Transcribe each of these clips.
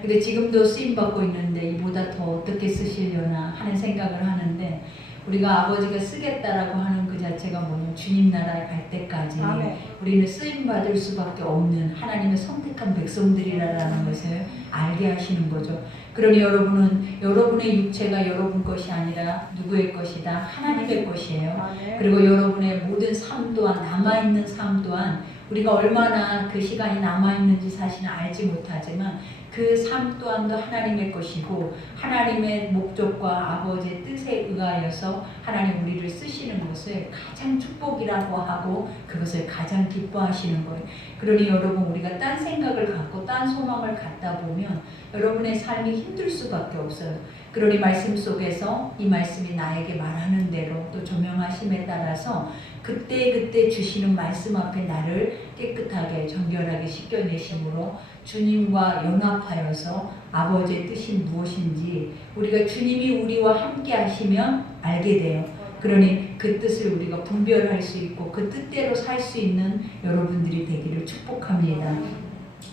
근데 지금도 쓰임받고 있는데 이보다 더 어떻게 쓰시려나 하는 생각을 하는데, 우리가 아버지가 쓰겠다라고 하는 그 자체가 뭐냐면 주님 나라에 갈 때까지 우리는 쓰임받을 수밖에 없는 하나님의 선택한 백성들이라는 것을 알게 하시는 거죠. 그러니 여러분은 여러분의 육체가 여러분 것이 아니라 누구의 것이다? 하나님의 것이에요. 그리고 여러분의 모든 삶 또한, 남아있는 삶 또한 우리가 얼마나 그 시간이 남아있는지 사실은 알지 못하지만 그 삶 또한도 하나님의 것이고, 하나님의 목적과 아버지의 뜻에 의하여서 하나님 우리를 쓰시는 것을 가장 축복이라고 하고 그것을 가장 기뻐하시는 거예요. 그러니 여러분, 우리가 딴 생각을 갖고 딴 소망을 갖다 보면 여러분의 삶이 힘들 수밖에 없어요. 그러니 말씀 속에서 이 말씀이 나에게 말하는 대로 또 조명하심에 따라서 그때 주시는 말씀 앞에 나를 깨끗하게 정결하게 씻겨내심으로 주님과 연합하여서 아버지의 뜻이 무엇인지 우리가 주님이 우리와 함께 하시면 알게 돼요. 그러니 그 뜻을 우리가 분별할 수 있고 그 뜻대로 살 수 있는 여러분들이 되기를 축복합니다.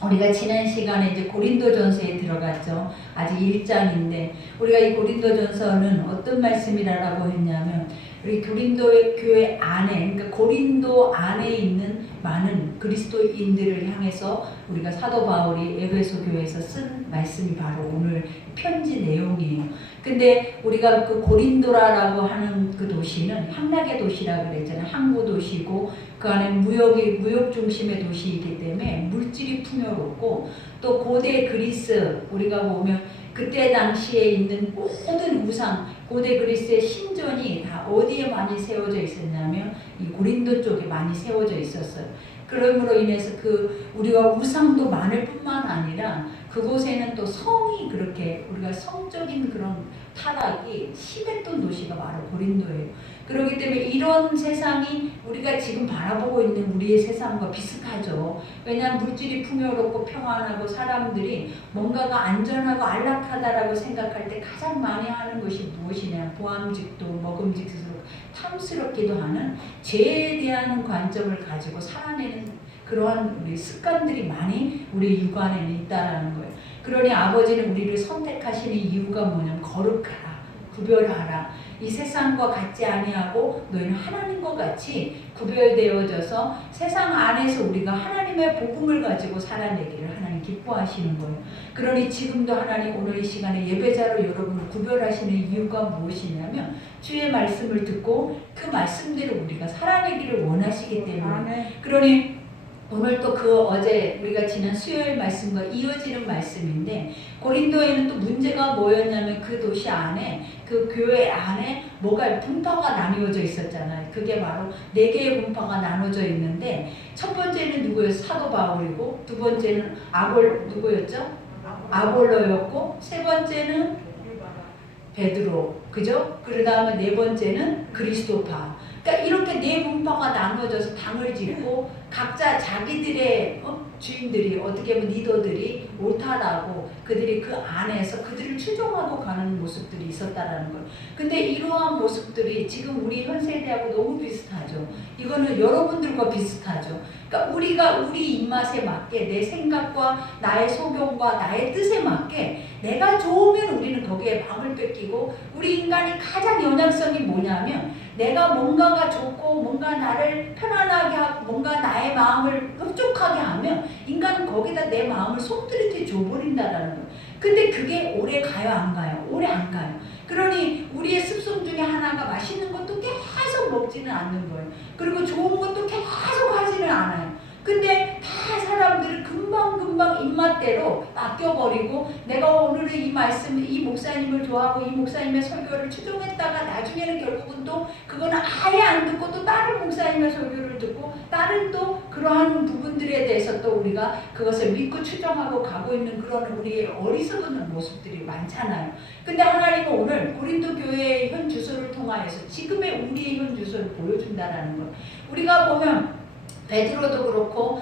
우리가 지난 시간에 이제 고린도전서에 들어갔죠. 아직 1장인데 우리가 이 고린도전서는 어떤 말씀이라고 했냐면, 우리 고린도의 교회 안에, 그러니까 고린도 안에 있는 많은 그리스도인들을 향해서 우리가 사도 바울이 에베소 교회에서 쓴 말씀이 바로 오늘 편지 내용이에요. 근데 우리가 그 고린도라고 하는 그 도시는 향락의 도시라고 그랬잖아요. 항구 도시고 그 안에 무역 중심의 도시이기 때문에 물질이 풍요롭고, 또 고대 그리스, 우리가 보면 그때 당시에 있는 모든 우상, 고대 그리스의 신전이 다 어디에 많이 세워져 있었냐면 이 고린도 쪽에 많이 세워져 있었어요. 그러므로 인해서 우리가 우상도 많을 뿐만 아니라 그곳에는 또 성이 그렇게, 우리가 성적인 그런 타락이 심했던 도시가 바로 고린도예요. 그렇기 때문에 이런 세상이 우리가 지금 바라보고 있는 우리의 세상과 비슷하죠. 왜냐하면 물질이 풍요롭고 평안하고 사람들이 뭔가가 안전하고 안락하다라고 생각할 때 가장 많이 하는 것이 무엇이냐, 보암직도 먹음직스럽고 탐스럽기도 하는 죄에 대한 관점을 가지고 살아내는 그러한 우리 습관들이 많이 우리 육안에는 있다라는 거예요. 그러니 아버지는 우리를 선택하시는 이유가 뭐냐면 거룩하라, 구별하라. 이 세상과 같지 아니하고 너희는 하나님과 같이 구별되어져서 세상 안에서 우리가 하나님의 복음을 가지고 살아내기를 하나님 기뻐하시는 거예요. 그러니 지금도 하나님 오늘 이 시간에 예배자로 여러분을 구별하시는 이유가 무엇이냐면 주의 말씀을 듣고 그 말씀대로 우리가 살아내기를 원하시기 때문에. 그러니 오늘 또 어제 우리가 지난 수요일 말씀과 이어지는 말씀인데, 고린도에는 또 문제가 뭐였냐면 그 도시 안에, 그 교회 안에 뭐가 분파가 나뉘어져 있었잖아요. 그게 바로 4개의 분파가 나눠져 있는데, 첫 번째는 누구였어요? 사도 바울이고, 두 번째는 누구였죠? 아볼로였고, 세 번째는 베드로, 그죠? 그 다음에 네 번째는 그리스도파. 그러니까 이렇게 4분파가 나눠져서 당을 짓고 각자 자기들의 주인들이, 어떻게 보면 리더들이 옳다라고 그들이 그 안에서 그들을 추종하고 가는 모습들이 있었다라는 거예요. 근데 이러한 모습들이 지금 우리 현 세대하고 너무 비슷하죠. 이거는 여러분들과 비슷하죠. 그러니까 우리가 우리 입맛에 맞게, 내 생각과 나의 소견과 나의 뜻에 맞게 내가 좋으면 우리는 거기에 마음을 뺏기고, 우리 인간이 가장 영향성이 뭐냐면 내가 뭔가가 좋고 뭔가 나를 편안하게 하고 뭔가 나의 마음을 흡족하게 하면 인간은 거기다 내 마음을 속들이게 줘버린다라는 거예요. 근데 그게 오래 가요, 안 가요? 오래 안 가요. 그러니 우리의 습성 중에 하나가 맛있는 것도 계속 먹지는 않는 거예요. 그리고 좋은 것도 계속 하지는 않아요. 근데 다 사람들은 금방금방 입맛대로 맡겨버리고, 내가 오늘은 이 말씀, 이 목사님을 좋아하고 이 목사님의 설교를 추종했다가 나중에는 결국은 또 그거는 아예 안 듣고 또 다른 목사님의 설교를 듣고 다른 또 그러한 부분들에 대해서 또 우리가 그것을 믿고 추종하고 가고 있는 그런 우리의 어리석은 모습들이 많잖아요. 근데 하나님은 오늘 고린도 교회의 현 주소를 통하여서 지금의 우리의 현 주소를 보여준다라는 것. 우리가 보면 베드로도 그렇고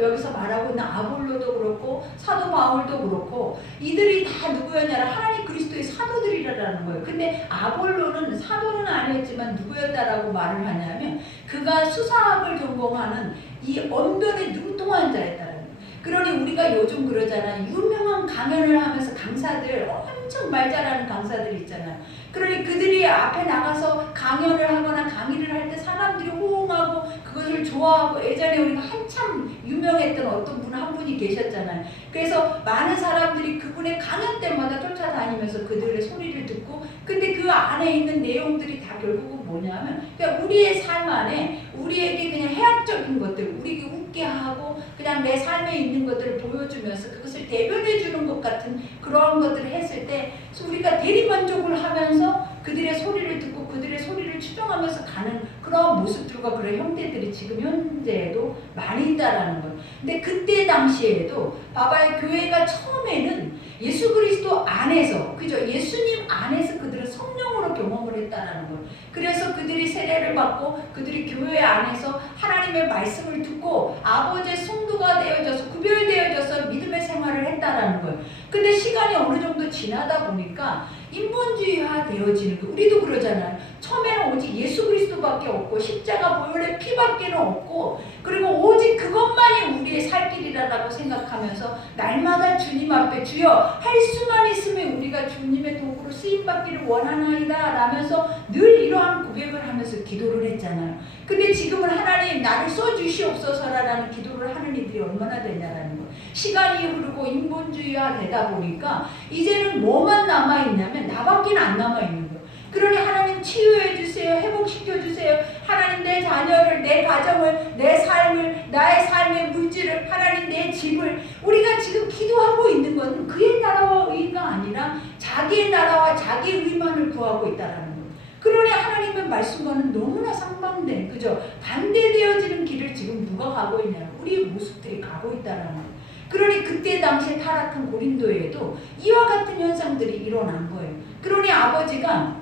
여기서 말하고 있는 아볼로도 그렇고 사도 바울도 그렇고 이들이 다 누구였냐면 하나님 그리스도의 사도들이라는 거예요. 근데 아볼로는 사도는 아니었지만 누구였다라고 말을 하냐면 그가 수사학을 전공하는 이 언변에 능통한 자였다는 거예요. 그러니 우리가 요즘 그러잖아요. 유명한 강연을 하면서 강사들 엄청 말 잘하는 강사들 있잖아요. 그러니 그들이 앞에 나가서 강연을 하거나 강의를 할 때 사람들이 호응하고 그것을 좋아하고 예전에 우리가 한참 유명했던 어떤 분 한 분이 계셨잖아요. 그래서 많은 사람들이 그분의 강연 때마다 쫓아다니면서 그들의 소리를 듣고 근데 그 안에 있는 내용들이 다 결국은 뭐냐면 그냥 우리의 삶 안에 우리에게 그냥 해학적인 것들 우리에게 웃게 하고 그냥 내 삶에 있는 것들을 보여주면서 그것을 대변해 주는 것 같은 그러한 것들을 했을 때 우리가 대리만족을 하면서 그들의 소리를 듣고 그들의 소리를 추종하면서 가는 그런 모습들과 그런 형태들이 지금 현재에도 많이 있다라는 거예요. 근데 그때 당시에도 봐봐요. 교회가 처음에는 예수 그리스도 안에서 그죠? 예수님 안에서 그들은 성령으로 경험을 했다라는 거예요. 그래서 그들이 세례를 받고 그들이 교회 안에서 하나님의 말씀을 듣고 아버지의 성도가 되어져서 구별되어져서 믿음의 생활을 했다라는 거예요. 근데 시간이 어느 정도 지나다 보니까 인본주의화 되어지는 거 우리도 그러잖아요. 처음에는 오직 예수 그리스도밖에 없고 십자가 보혈의 피밖에는 없고 그리고 오직 그것만이 우리의 살 길이라고 생각하면서 날마다 주님 앞에 주여 할 수만 있으면 우리가 주님의 도구로 쓰임받기를 원하나이다 라면서 늘 이러한 고백을 하면서 기도를 했잖아요. 근데 지금은 하나님 나를 써주시옵소서라는 기도를 하는 이들이 얼마나 되냐라는 거예요. 시간이 흐르고 인본주의화 되다 보니까 이제는 뭐만 남아있냐면 나밖에 안 남아있는 거예요. 그러니 하나님 치유해 주세요. 회복시켜 주세요. 하나님 내 자녀를 내 가정을 내 삶을 나의 삶의 물질을 하나님 내 집을 우리가 지금 기도하고 있는 것은 그의 나라와 의가 아니라 자기의 나라와 자기의 의만을 구하고 있다라는 거예요. 그러니 하나님의 말씀과는 너무나 상반된 그죠? 반대되어지는 길을 지금 누가 가고 있냐면 우리의 모습들이 가고 있다라는 거예요. 그러니 그때 당시에 타락한 고린도에도 이와 같은 현상들이 일어난 거예요. 그러니 아버지가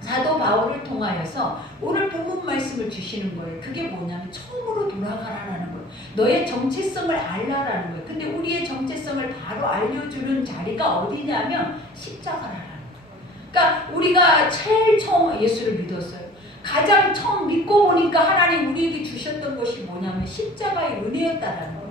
사도 바울을 통하여서 오늘 본문 말씀을 주시는 거예요. 그게 뭐냐면 처음으로 돌아가라라는 거예요. 너의 정체성을 알라라는 거예요. 근데 우리의 정체성을 바로 알려주는 자리가 어디냐면 십자가라는 거예요. 그러니까 우리가 제일 처음 예수를 믿었어요. 가장 처음 믿고 보니까 하나님 우리에게 주셨던 것이 뭐냐면 십자가의 은혜였다라는 거예요.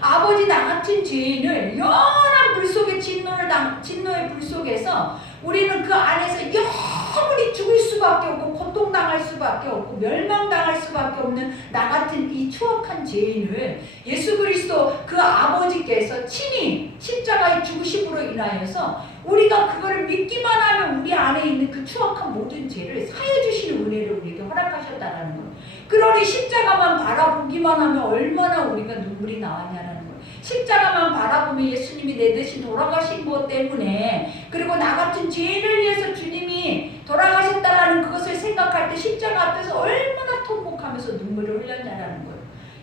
아버지 나 같은 죄인을 영원한 불 속에 진노의 불 속에서 우리는 그 안에서 영원히 죽을 수밖에 없고 고통당할 수밖에 없고 멸망당할 수밖에 없는 나 같은 이 추악한 죄인을 예수 그리스도 그 아버지께서 친히 십자가의 죽으심으로 인하여서 우리가 그거를 믿기만 하면 우리 안에 있는 그 추악한 모든 죄를 사해 주시는 은혜를 우리에게 허락하셨다라는 거예요. 그러니 십자가만 바라보기만 하면 얼마나 우리가 눈물이 나왔냐라는 거예요. 십자가만 바라보면 예수님이 내 대신 돌아가신 것 때문에 그리고 나 같은 죄인을 위해서 주님이 돌아가셨다라는 그것을 생각할 때 십자가 앞에서 얼마나 통곡하면서 눈물을 흘렸냐라는 거예요.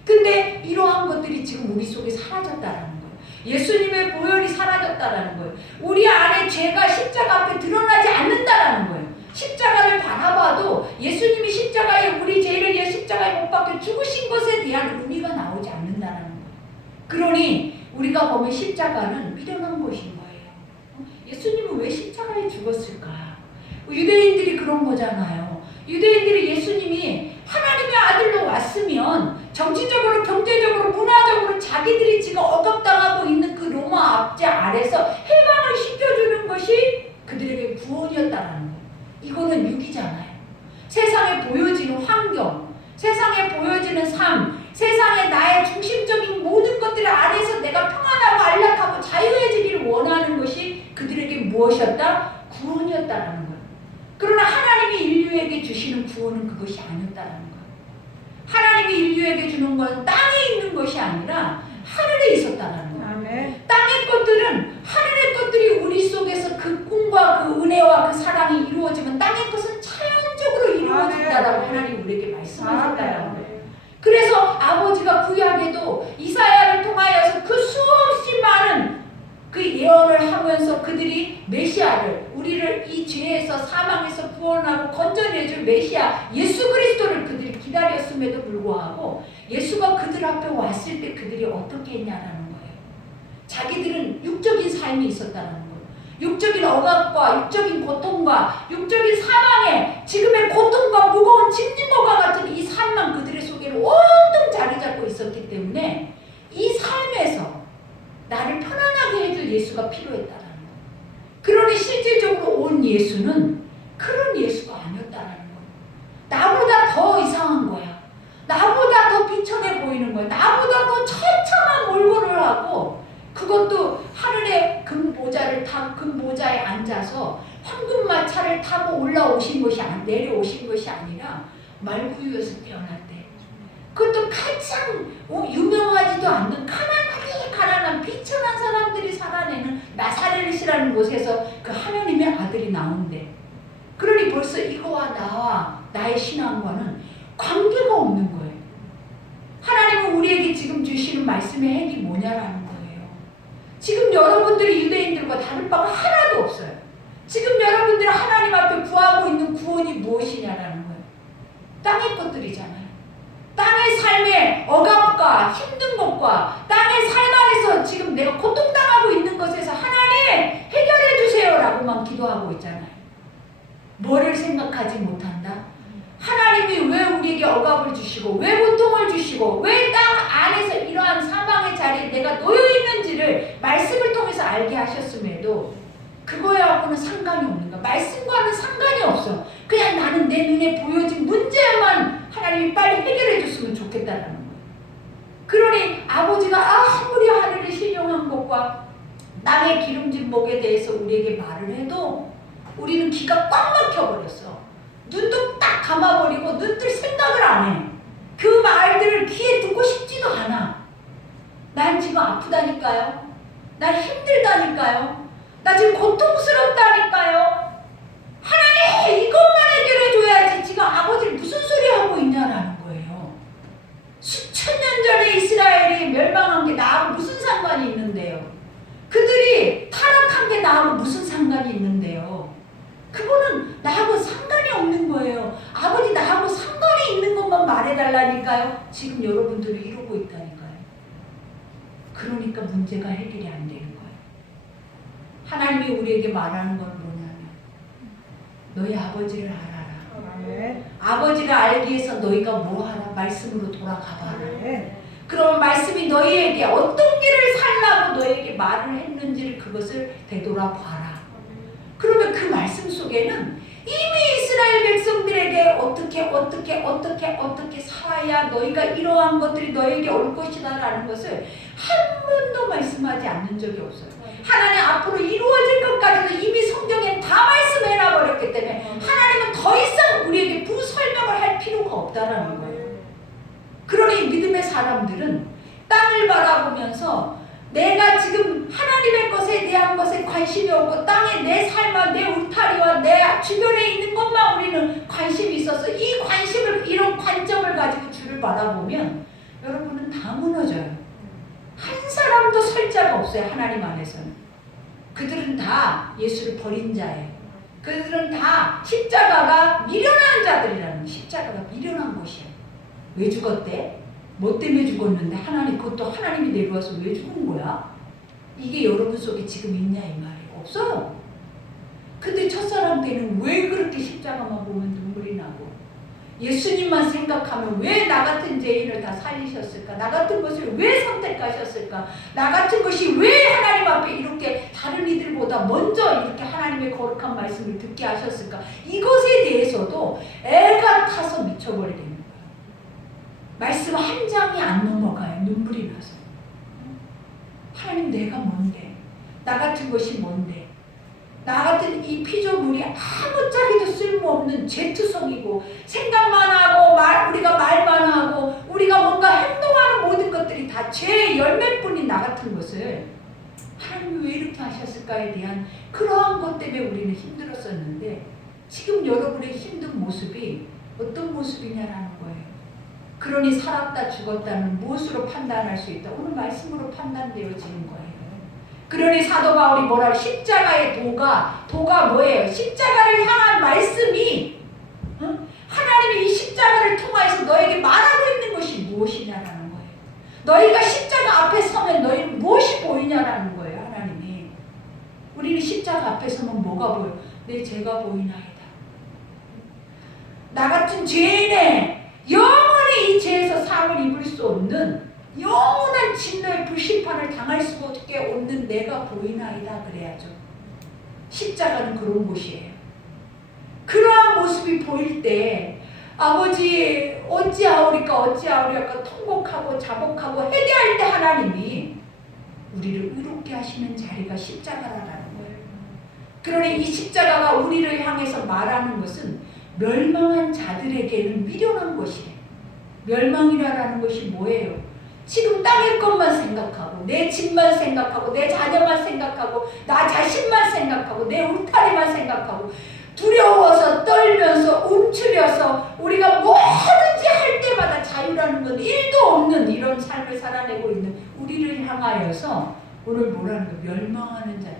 근데 이러한 것들이 지금 우리 속에 사라졌다라는 거예요. 예수님의 보혈이 사라졌다라는 거예요. 우리 안에 죄가 십자가 앞에 드러나지 않는다라는 거예요. 십자가를 바라봐도 예수님이 십자가에 우리 죄를 위해 십자가에 못 박혀 죽으신 것에 대한 의미가 나오지 않는다는 거예요. 그러니 우리가 보면 십자가는 미련한 것인 거예요. 예수님은 왜 십자가에 죽었을까? 유대인들이 그런 거잖아요. 유대인들이 예수님이 하나님의 아들로 왔으면 정치적으로 경제적으로 문화적으로 자기들이 지금 억압당하고 있는 그 로마 압제 아래서 해방을 시켜주는 것이 그들에게 구원이었다는 거예요. 이거는 육이잖아요. 세상에 보여지는 환경, 세상에 보여지는 삶, 세상에 나의 중심적인 모든 것들 안에서 내가 평안하고 안락하고 자유해지기를 원하는 것이 그들에게 무엇이었다? 구원이었다라는 거예요. 그러나 하나님이 인류에게 주시는 구원은 그것이 아니었다라는 거예요. 하나님이 인류에게 주는 건 땅에 있는 것이 아니라 하늘에 있었다라는 거예요. 아멘. 땅의 것들은 하늘의 것들이 우리 속에서 그 꿈과 그 은혜와 그 사랑이 이루어지면 땅의 것은 자연적으로 이루어진다라고 하나님 우리에게 말씀하셨다라는 거예요. 그래서 아버지가 구약에도 이사야를 통하여서 그 수없이 많은 그 예언을 하면서 그들이 메시아를 우리를 이 죄에서 사망에서 구원하고 건져내줄 메시아 예수 그리스도를 그들이 기다렸음에도 불구하고 예수가 그들 앞에 왔을 때 그들이 어떻게 했냐라는 거예요. 자기들은 육적인 삶이 있었다는 거예요. 육적인 억압과 육적인 고통과 육적인 사망에 지금의 고통과 무거운 짐진모가 같은 이 삶만 그들의 속에는 온통 자리 잡고 있었기 때문에 이 삶에서 나를 편안하게 해줄 예수가 필요했다라는 거예요. 그러니 실질적으로 온 예수는 그런 예수가 아니었다라는 거예요. 나보다 더 이상한 거야. 나보다 더 비천해 보이는 거야. 나보다 더 처참한 몰골을 하고, 그것도 하늘의 금보자에 앉아서 황금마차를 타고 올라오신 것이 내려오신 것이 아니라 말구유에서 태어났대. 그것도 가장 유명하지도 않는 가난한 비천한 사람들이 살아내는 나사렛이라는 곳에서 그 하나님의 아들이 나온대. 그러니 벌써 이거와 나와 나의 신앙과는 관계가 없는 거예요. 하나님은 우리에게 지금 주시는 말씀의 핵이 뭐냐라는 거예요. 지금 여러분들이 유대인들과 다를 바가 하나도 없어요. 지금 여러분들이 하나님 앞에 구하고 있는 구원이 무엇이냐라는 거예요. 땅의 것들이잖아요. 땅의 삶의 억압과 힘든 것과 땅의 삶 안에서 지금 내가 고통당하고 있는 것에서 하나님 해결해 주세요라고만 기도하고 있잖아요. 뭐를 생각하지 못한다? 하나님이 왜 우리에게 억압을 주시고 왜 고통을 주시고 왜 땅 안에서 이러한 사망의 자리에 내가 놓여 있는지를 말씀을 통해서 알게 하셨음에도 그거하고는 상관이 없는 거야. 말씀과는 상관이 없어. 그냥 나는 내 눈에 보여진 문제만 하나님이 빨리 해결해 줬으면 좋겠다는 거예요. 그러니 아버지가 아무리 하늘을 신용한 것과 땅의 기름진 목에 대해서 우리에게 말을 해도 우리는 귀가 꽉 막혀버렸어. 눈도 딱 감아버리고 눈 뜰 생각을 안 해. 그 말들을 귀에 듣고 싶지도 않아. 난 지금 아프다니까요. 난 힘들다니까요. 나 지금 고통스럽다니까요. 하나님 이것만 해결해줘야지 지금 아버지를 무슨 소리 하고 있냐라는 거예요. 수천 년 전에 이스라엘이 멸망한 게 나하고 무슨 상관이 있는데요. 그들이 타락한 게 나하고 무슨 상관이 있는데요. 그거는 나하고 상관이 없는 거예요. 아버지 나하고 상관이 있는 것만 말해달라니까요. 지금 여러분들이 이러고 있다니까요. 그러니까 문제가 해결이 안 되는 거예요. 하나님이 우리에게 말하는 건 뭐냐면 너희 아버지를 알아라. 아버지를 알기 위해서 너희가 뭐 하라? 말씀으로 돌아가봐라. 그럼 말씀이 너희에게 어떤 길을 살라고 너희에게 말을 했는지를 그것을 되돌아봐라. 그러면 그 말씀 속에는 이미 이스라엘 백성들에게 어떻게 살아야 너희가 이러한 것들이 너에게 올 것이다 라는 것을 한 번도 말씀하지 않는 적이 없어요. 하나님 앞으로 이루어질 것까지도 이미 성경에 다 말씀해놔 버렸기 때문에 하나님은 더 이상 우리에게 부설명을 할 필요가 없다라는 거예요. 그러니 믿음의 사람들은 땅을 바라보면서 내가 지금 하나님의 것에 대한 것에 관심이 없고 땅에 내 삶과 내 울타리와 내 주변에 있는 것만 우리는 관심이 있어서 이 관심을 이런 관점을 가지고 주를 바라보면 여러분은 다 무너져요. 한 사람도 설 자가 없어요. 하나님 안에서는. 그들은 다 예수를 버린 자예요. 그들은 다 십자가가 미련한 자들이라는 십자가가 미련한 것이에요. 왜 죽었대? 뭐 때문에 죽었는데 하나님 그것도 하나님이 내려와서 왜 죽은 거야? 이게 여러분 속에 지금 있냐 이 말이에요. 없어요. 근데 첫사랑 때는 왜 그렇게 십자가만 보면 눈물이 나고 예수님만 생각하면 왜 나 같은 죄인을 다 살리셨을까? 나 같은 것을 왜 선택하셨을까? 나 같은 것이 왜 하나님 앞에 이렇게 다른 이들보다 먼저 이렇게 하나님의 거룩한 말씀을 듣게 하셨을까? 이것에 대해서도 애가 타서 미쳐버리게 됩니다. 말씀 한 장이 안 넘어가요. 눈물이 나서. 하나님 내가 뭔데? 나 같은 것이 뭔데? 나 같은 이 피조물이 아무짝에도 쓸모없는 죄투성이고 생각만 하고 우리가 말만 하고 우리가 뭔가 행동하는 모든 것들이 다 죄의 열매뿐인 나 같은 것을 하나님이 왜 이렇게 하셨을까에 대한 그러한 것 때문에 우리는 힘들었었는데 지금 여러분의 힘든 모습이 어떤 모습이냐라는 거예요. 그러니 살았다 죽었다는 무엇으로 판단할 수 있다? 오늘 말씀으로 판단되어지는 거예요. 그러니 사도 바울이 뭐라 십자가의 도가 뭐예요? 십자가를 향한 말씀이 하나님이 이 십자가를 통해서 너에게 말하고 있는 것이 무엇이냐라는 거예요. 너희가 십자가 앞에 서면 너희는 무엇이 보이냐라는 거예요. 하나님이. 우리는 십자가 앞에 서면 뭐가 보여? 내 죄가 보이나이다. 나 같은 죄인의 영원히 이 죄에서 사함을 입을 수 없는 영원한 진노의 불심판을 당할 수밖에 없는 내가 보이나이다 그래야죠. 십자가는 그런 곳이에요. 그러한 모습이 보일 때 아버지 어찌하오리까 통곡하고 자복하고 회개할 때 하나님이 우리를 의롭게 하시는 자리가 십자가라는 거예요. 그러니 이 십자가가 우리를 향해서 말하는 것은 멸망한 자들에게는 미련한 것이에요. 멸망이라는 것이 뭐예요? 지금 땅의 것만 생각하고 내 집만 생각하고 내 자녀만 생각하고 나 자신만 생각하고 내 울타리만 생각하고 두려워서 떨면서 움츠려서 우리가 뭐든지 할 때마다 자유라는 건 1도 없는 이런 삶을 살아내고 있는 우리를 향하여서 오늘 뭐라는 거? 멸망하는 자들.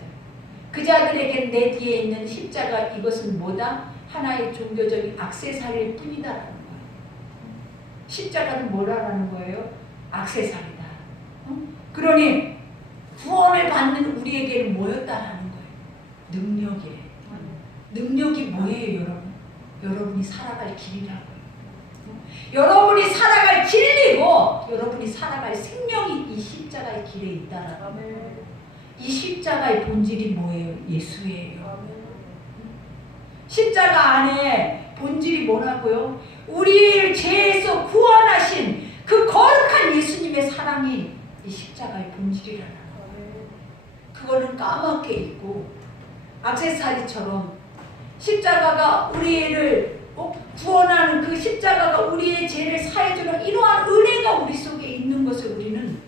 그 자들에게 내 뒤에 있는 십자가 이것은 뭐다? 하나의 종교적인 액세서리일 뿐이다라는 거예요. 십자가는 뭐라는 거예요? 액세서리다. 그러니 구원을 받는 우리에게는 뭐였다라는 거예요? 능력이래. 능력이 뭐예요, 여러분? 여러분이 살아갈 길이라고요. 여러분이 살아갈 진리고 여러분이 살아갈 생명이 이 십자가의 길에 있다라고. 이 십자가의 본질이 뭐예요? 예수예요. 십자가 안에 본질이 뭐라고요? 우리를 죄에서 구원하신 그 거룩한 예수님의 사랑이 이 십자가의 본질이라는 거예요. 그거는 까맣게 있고 액세서리처럼 십자가가 우리를 구원하는 그 십자가가 우리의 죄를 사해주는 이러한 은혜가 우리 속에 있는 것을 우리는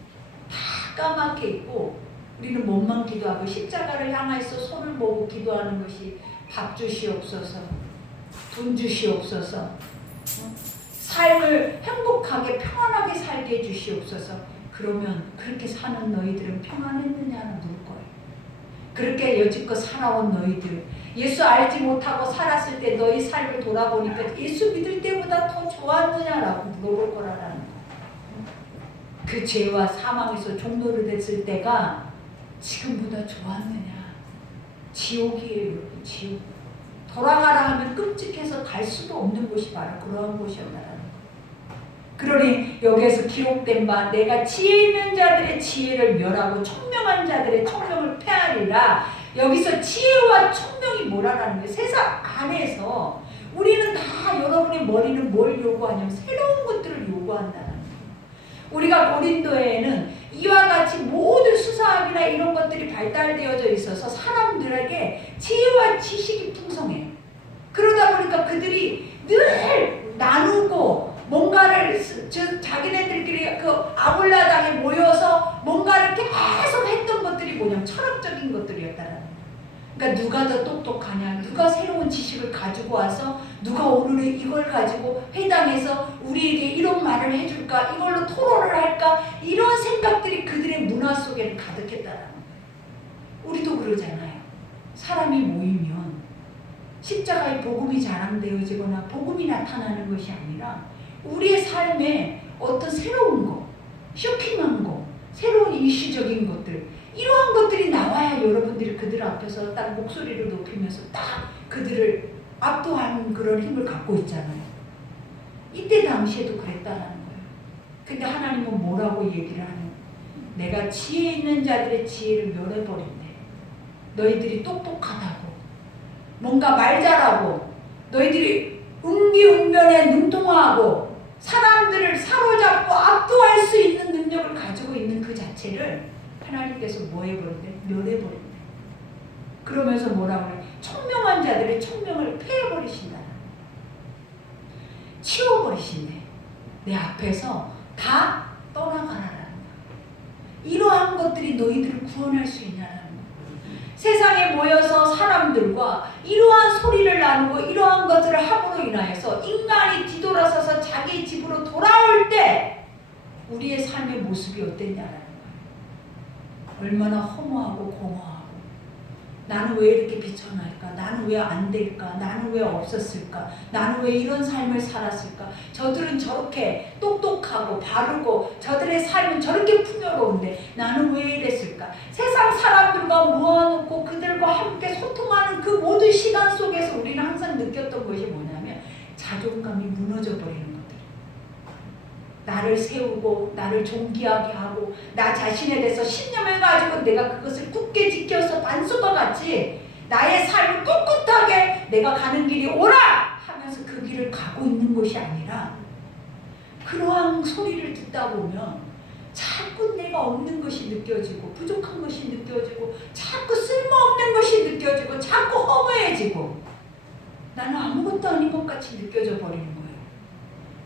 다 까맣게 있고 우리는 몸만 기도하고 십자가를 향해서 손을 모으고 기도하는 것이 밥 주시옵소서, 돈 주시옵소서, 삶을 행복하게 평안하게 살게 해주시옵소서. 그러면 그렇게 사는 너희들은 평안했느냐는 물을 거예요. 그렇게 여지껏 살아온 너희들, 예수 알지 못하고 살았을 때 너희 삶을 돌아보니까 예수 믿을 때보다 더 좋았느냐라고 물어볼 거라는 거예요. 그 죄와 사망에서 종노릇 했을 때가 지금보다 좋았느냐? 지옥이에요, 여러분. 지옥. 돌아가라 하면 끔찍해서 갈 수도 없는 곳이 바로 그러한 곳이었다라는 거예요. 그러니 여기에서 기록된 바 내가 지혜 있는 자들의 지혜를 멸하고 총명한 자들의 총명을 패하리라. 여기서 지혜와 총명이 뭐라는 거예요? 세상 안에서 우리는 다 여러분의 머리는 뭘 요구하냐면 새로운 것들을 요구한다는 거예요. 우리가 고린도에는 이와 같이 모든 수사학이나 이런 것들이 발달되어져 있어서 사람들에게 지혜와 지식이 풍성해요. 그러다 보니까 그들이 늘 나누고 뭔가를 자기네들끼리 그 아울라당에 모여서 뭔가를 계속 했던 것들이 뭐냐면 철학적인 것들이었다라는 거예요. 그러니까 누가 더 똑똑하냐, 누가 새로운 지식을 가지고 와서 누가 오늘은 이걸 가지고 회당에서 우리에게 이런 말을 해줄까, 이걸로 토론을 할까, 이런 생각들이 그들의 문화 속에는 가득했다라는 거예요. 우리도 그러잖아요. 사람이 모이면 십자가의 복음이 자랑되어지거나 복음이 나타나는 것이 아니라 우리의 삶에 어떤 새로운 거, 쇼킹한 거, 새로운 이슈적인 것들, 이러한 것들이 나와야 여러분들이 그들 앞에서 딱 목소리를 높이면서 딱 그들을 압도하는 그런 힘을 갖고 있잖아요. 이때 당시에도 그랬다라는 거예요. 근데 하나님은 뭐라고 얘기를 하냐? 내가 지혜 있는 자들의 지혜를 멸해버린대. 너희들이 똑똑하다고, 뭔가 말 잘하고, 너희들이 응기응변에 능통하고 사람들을 사로잡고 압도할 수 있는 능력을 가지고 있는 그 자체를 하나님께서 뭐 해버린대? 멸해버린대. 그러면서 뭐라고 그래? 총명한 자들의 총명을 폐해버리신다. 치워버리신대. 내 앞에서 다 떠나가라라는 거야. 이러한 것들이 너희들을 구원할 수 있냐라는 거야. 세상에 모여서 사람들과 이러한 소리를 나누고 이러한 것들을 함으로 인하여서 인간이 뒤돌아서서 자기 집으로 돌아올 때 우리의 삶의 모습이 어땠냐라는 거예요. 얼마나 허무하고 공허하고, 나는 왜 이렇게 비천할까? 나는 왜 안 될까? 나는 왜 없었을까? 나는 왜 이런 삶을 살았을까? 저들은 저렇게 똑똑하고 바르고 저들의 삶은 저렇게 풍요로운데 나는 왜 이랬을까? 세상 사람들과 모아놓고 그들과 함께 소통하는 그 모든 시간 속에서 우리는 항상 느꼈던 것이 뭐냐면 자존감이 무너져 버리는 것들. 나를 세우고 나를 존귀하게 하고 나 자신에 대해서 신념을 가지고 내가 그것을 굳게 지켜서 반석과 같이 나의 삶을 꿋꿋하게 내가 가는 길이 오라 하면서 그 길을 가고 있는 것이 아니라 그러한 소리를 듣다 보면 자꾸 내가 없는 것이 느껴지고 부족한 것이 느껴지고 자꾸 쓸모없는 것이 느껴지고 자꾸 허무해지고 나는 아무것도 아닌 것 같이 느껴져 버리는 거예요.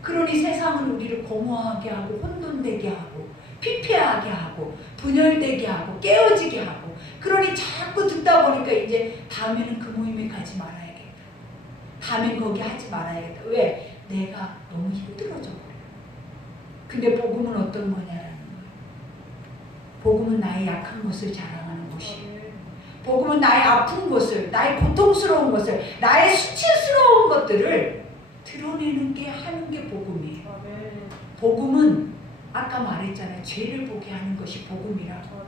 그러니 세상은 우리를 공허하게 하고 혼돈되게 하고 피폐하게 하고 분열되게 하고 깨어지게 하고 그러니 자꾸 듣다 보니까 이제 다음에는 그 모임에 가지 말아야겠다. 다음엔 거기 하지 말아야겠다. 왜? 내가 너무 힘들어져 버려요. 근데 복음은 어떤 거냐라는 거예요. 복음은 나의 약한 것을 자랑하는 것이에요. 복음은 나의 아픈 것을, 나의 고통스러운 것을, 나의 수치스러운 것들을 드러내는 게 하는 게 복음이에요. 복음은 아까 말했잖아요. 죄를 보게 하는 것이 복음이라고.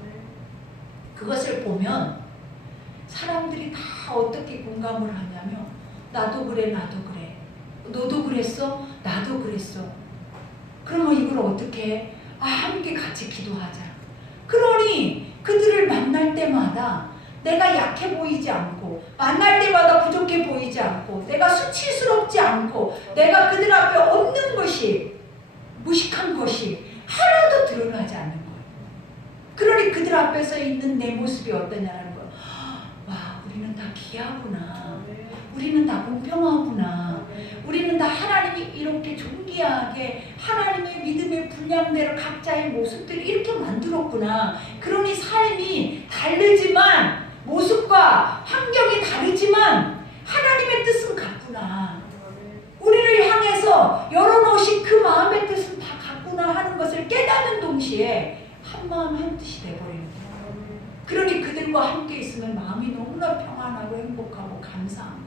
그것을 보면 사람들이 다 어떻게 공감을 하냐면 나도 그래 나도 그래 너도 그랬어 나도 그랬어 그러면 이걸 어떻게 해? 함께 같이 기도하자. 그러니 그들을 만날 때마다 내가 약해 보이지 않고 만날 때마다 부족해 보이지 않고 내가 수치스럽지 않고 내가 그들 앞에 없는 것이 무식한 것이 하나도 드러나지 않는 거예요. 그러니 그들 앞에서 있는 내 모습이 어떠냐는 거예요. 와, 우리는 다 귀하구나. 우리는 다 공평하구나. 우리는 다 하나님이 이렇게 존귀하게 하나님의 믿음의 분량대로 각자의 모습들을 이렇게 만들었구나. 그러니 삶이 다르지만 모습과 환경이 다르지만 하나님의 뜻은 같구나. 우리를 향해서 열어놓으신 그 마음의 뜻은 다 같구나 하는 것을 깨닫는 동시에 한 마음 한 뜻이 돼버리는 거예요. 그러니 그들과 함께 있으면 마음이 너무나 평안하고 행복하고 감사한 거예요.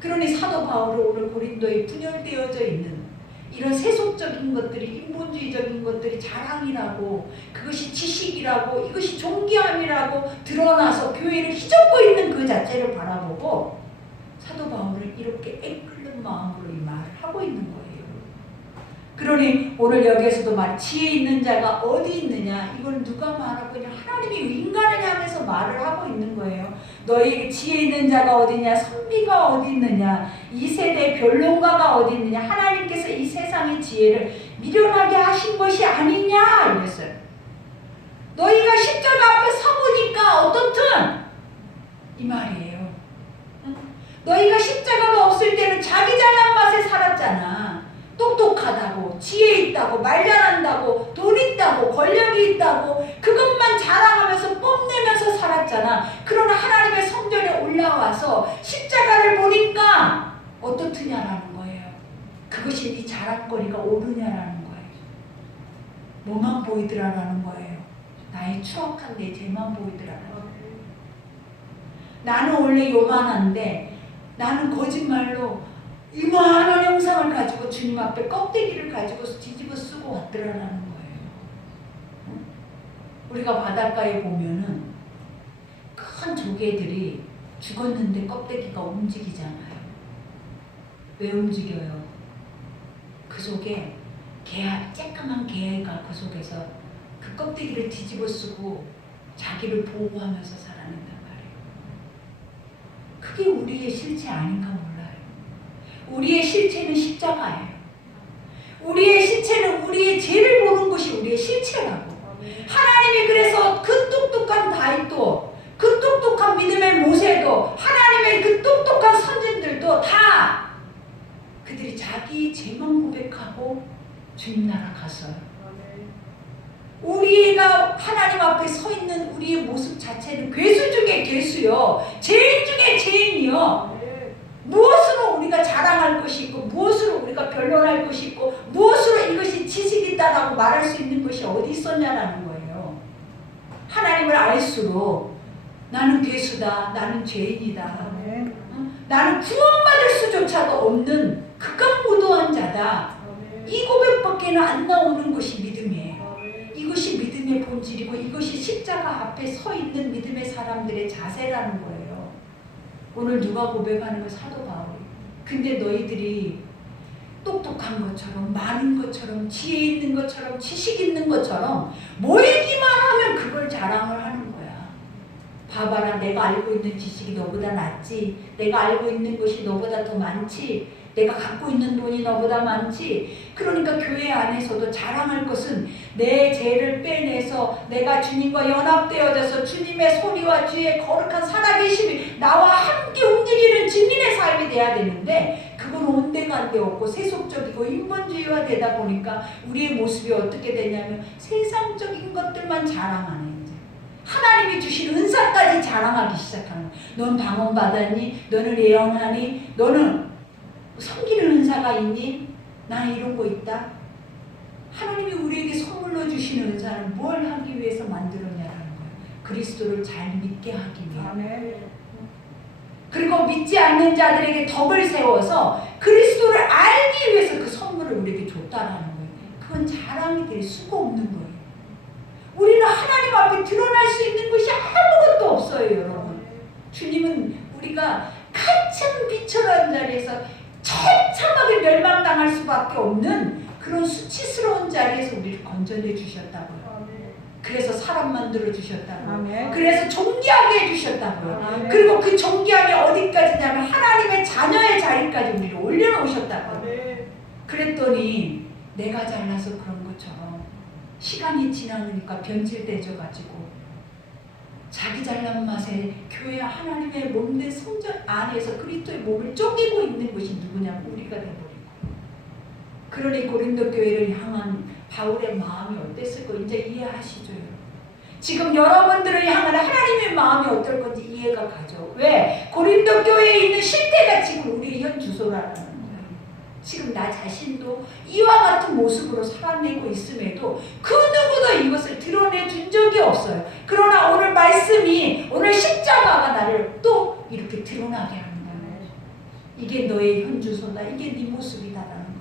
그러니 사도 바울은 오늘 고린도에 분열되어져 있는 이런 세속적인 것들이 인본주의적인 것들이 자랑이라고 그것이 지식이라고 이것이 존귀함이라고 드러나서 교회를 휘젓고 있는 그 자체를 바라보고 사도 바울은 이렇게 애끓는 마음으로 이 말을 하고 있는 거예요. 그러니 오늘 여기에서도 말 지혜 있는 자가 어디 있느냐 이걸 누가 말하고 있냐 하나님이 인간을 향해서 말을 하고 있는 거예요. 너희 지혜 있는 자가 어디냐 선비가 어디 있느냐 이 세대의 변론가가 어디 있느냐 하나님께서 이 세상의 지혜를 미련하게 하신 것이 아니냐 이랬어요. 너희가 십자가 앞에 서보니까 어떻든 이 말이에요. 너희가 십자가가 없을 때는 자기 잘난 맛에 살았잖아. 똑똑하다고 지혜 있다고 말 잘한다고 돈 있다고 권력이 있다고 그것만 자랑하면서 뽐내면서 살았잖아. 그러나 하나님의 성전에 올라와서 십자가를 보니까 어떻느냐라는 거예요. 그것이 네 자랑거리가 옳으냐라는 거예요. 뭐만 보이더라라는 거예요. 나의 추악한 내 죄만 보이더라라는 거예요. 나는 원래 요만한데 나는 거짓말로 이만한 형상을 가지고 주님 앞에 껍데기를 가지고 뒤집어 쓰고 왔더라라는 거예요. 우리가 바닷가에 보면은 큰 조개들이 죽었는데 껍데기가 움직이잖아요. 왜 움직여요? 그 속에 쬐까만 개가 그 속에서 그 껍데기를 뒤집어 쓰고 자기를 보호하면서 살아낸단 말이에요. 그게 우리의 실체 아닌가 몰라요. 우리의 실체는 십자가예요. 우리의 실체는 우리의 죄를 보는 것이 우리의 실체라고. 하나님이 그래서 그 똑똑한 다윗도 그 똑똑한 믿음의 모세도 하나님의 그 똑똑한 선진들도 다 그들이 자기 죄만 고백하고 주님 나라 갔어요. 우리가 하나님 앞에 서 있는 우리의 모습 자체는 괴수 중에 괴수요. 죄인 중에 죄인이요. 무엇으로 우리가 자랑할 것이 있고 무엇으로 우리가 변론할 것이 있고 무엇으로 이것이 지식이다라고 말할 수 있는 것이 어디 있었냐라는 거예요. 하나님을 알수록 나는 괴수다. 나는 죄인이다. 나는 구원받을 수조차도 없는 극악무도한 자다. 이 고백밖에는 안 나오는 것이 믿음이에요. 이것이 믿음의 본질이고 이것이 십자가 앞에 서 있는 믿음의 사람들의 자세라는 거예요. 오늘 누가 고백하는 거 사도 바울. 근데 너희들이 똑똑한 것처럼, 많은 것처럼, 지혜 있는 것처럼, 지식 있는 것처럼 모이기만 하면 그걸 자랑을 하는 거야. 봐봐라, 내가 알고 있는 지식이 너보다 낫지, 내가 알고 있는 것이 너보다 더 많지, 내가 갖고 있는 돈이 너보다 많지. 그러니까 교회 안에서도 자랑할 것은 내 죄를 빼내서 내가 주님과 연합되어져서 주님의 소리와 주의 거룩한 살아계심이 나와 함께 움직이는 증인의 삶이 돼야 되는데, 그건 온데간데 없고 세속적이고 인본주의화 되다 보니까 우리의 모습이 어떻게 되냐면 세상적인 것들만 자랑하는, 하나님이 주신 은사까지 자랑하기 시작하는 거야. 넌 방언 받았니? 너는 예언하니? 너는 섬기는 은사가 있니? 나는 이런 거 있다. 하나님이 우리에게 선물로 주시는 은사는 뭘 하기 위해서 만들었냐라는 거예요. 그리스도를 잘 믿게 하기 위해. 아멘. 그리고 믿지 않는 자들에게 덕을 세워서 그리스도를 알기 위해서 그 선물을 우리에게 줬다라는 거예요. 그건 자랑이 될 수가 없는 거예요. 우리는 하나님 앞에 드러날 수 있는 것이 아무것도 없어요, 여러분. 주님은 우리가 가장 비천한 자리에서 처참하게 멸망당할 수밖에 없는 그런 수치스러운 자리에서 우리를 건져내 주셨다고요. 그래서 사람 만들어 주셨다고요. 그래서 존귀하게 해주셨다고요. 그리고 그 존귀함이 어디까지냐면 하나님의 자녀의 자리까지 우리를 올려놓으셨다고요. 그랬더니 내가 잘나서 그런 것처럼 시간이 지나니까 변질되져가지고 자기 잘난 맛에 교회 하나님의 몸된 성전 안에서 그리스도의 몸을 쪼개고 있는 것이 누구냐면 우리가 돼버리고. 그러니 고린도 교회를 향한 바울의 마음이 어땠을까 이제 이해하시죠. 지금 여러분들을 향한 하나님의 마음이 어떨 건지 이해가 가죠. 왜? 고린도 교회에 있는 실태가 지금 우리의 현 주소라는 거예요. 지금 나 자신도 이와 같은 모습으로 살아내고 있음에도 그 누구도 이것을 드러내준 적이 없어요. 그러나 오늘 말씀이, 오늘 십자가가 나를 또 이렇게 드러나게 합니다. 이게 너의 현 주소다. 이게 네 모습이다라는 거예요.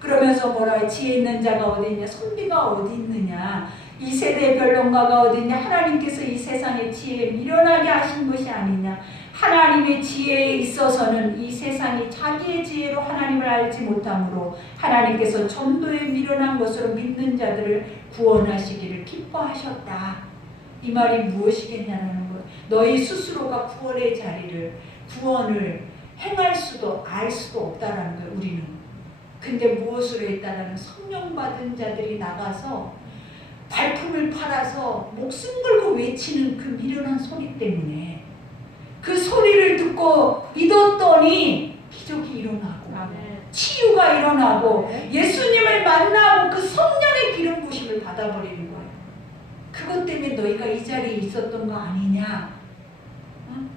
그러면서 뭐라 해? 지혜 있는 자가 어디 있냐? 선비가 어디 있느냐? 이 세대의 변론가가 어디 있냐? 하나님께서 이 세상의 지혜에 미련하게 하신 것이 아니냐? 하나님의 지혜에 있어서는 이 세상이 자기의 지혜로 하나님을 알지 못하므로 하나님께서 전도에 미련한 것으로 믿는 자들을 구원하시기를 기뻐하셨다. 이 말이 무엇이겠냐는 거예요. 너희 스스로가 구원의 자리를, 구원을 행할 수도 알 수도 없다라는 거예요. 우리는. 근데 무엇으로 했다라는, 성령 받은 자들이 나가서 발품을 팔아서 목숨 걸고 외치는 그 미련한 소리 때문에, 그 소리를 듣고 믿었더니 기적이 일어나고 치유가 일어나고 예수님을 만나고 그 성령의 기름 부심을 받아버리는 거예요. 그것 때문에 너희가 이 자리에 있었던 거 아니냐? 응?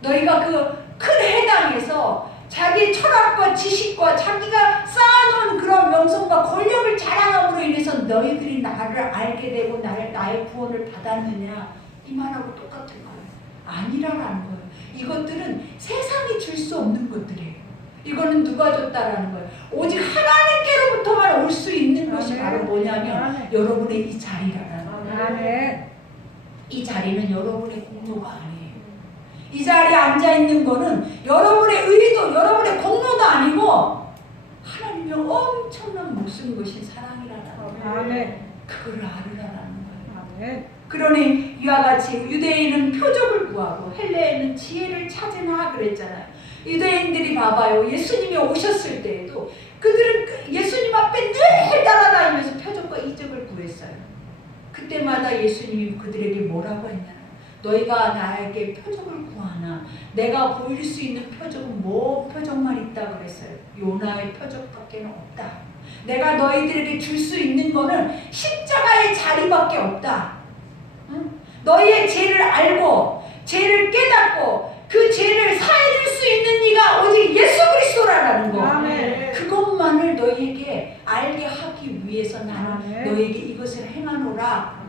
너희가 그 큰 해당에서 자기 철학과 지식과 자기가 쌓아놓은 그런 명성과 권력을 자랑함으로 인해서 너희들이 나를 알게 되고 나의 구원을 받았느냐? 이 말하고 똑같은 거예요. 아니라라는 거예요. 이것들은 세상이 줄 수 없는 것들이에요. 이거는 누가 줬다라는 거예요. 오직 하나님께로부터만 올 수 있는 것이 바로 뭐냐면 여러분의 이 자리라는 거예요. 이 자리는 여러분의 공로가 아니에요. 이 자리에 앉아있는 거는 여러분의 의도, 여러분의 공로도 아니고 하나님의 엄청난 목숨 거신 사랑이라는 거예요. 그걸 알으라는 거예요. 그러니 이와 같이 유대인은 표적을 구하고 헬레인은 지혜를 찾으나 그랬잖아요. 유대인들이 봐봐요. 예수님이 오셨을 때에도 그들은 예수님 앞에 늘 따라다니면서 표적과 이적을 구했어요. 그때마다 예수님이 그들에게 뭐라고 했냐면, 너희가 나에게 표적을 구하나 내가 보일 수 있는 표적은 뭐 표적만 있다 그랬어요. 요나의 표적밖에 없다. 내가 너희들에게 줄 수 있는 거는 십자가의 자리밖에 없다. 응? 너희의 죄를 알고 죄를 깨닫고 그 죄를 사해줄 수 있는 이가 오직 예수 그리스도라는 거. 아멘. 그것만을 너희에게 알게 하기 위해서 나는 너희에게 이것을 행하노라.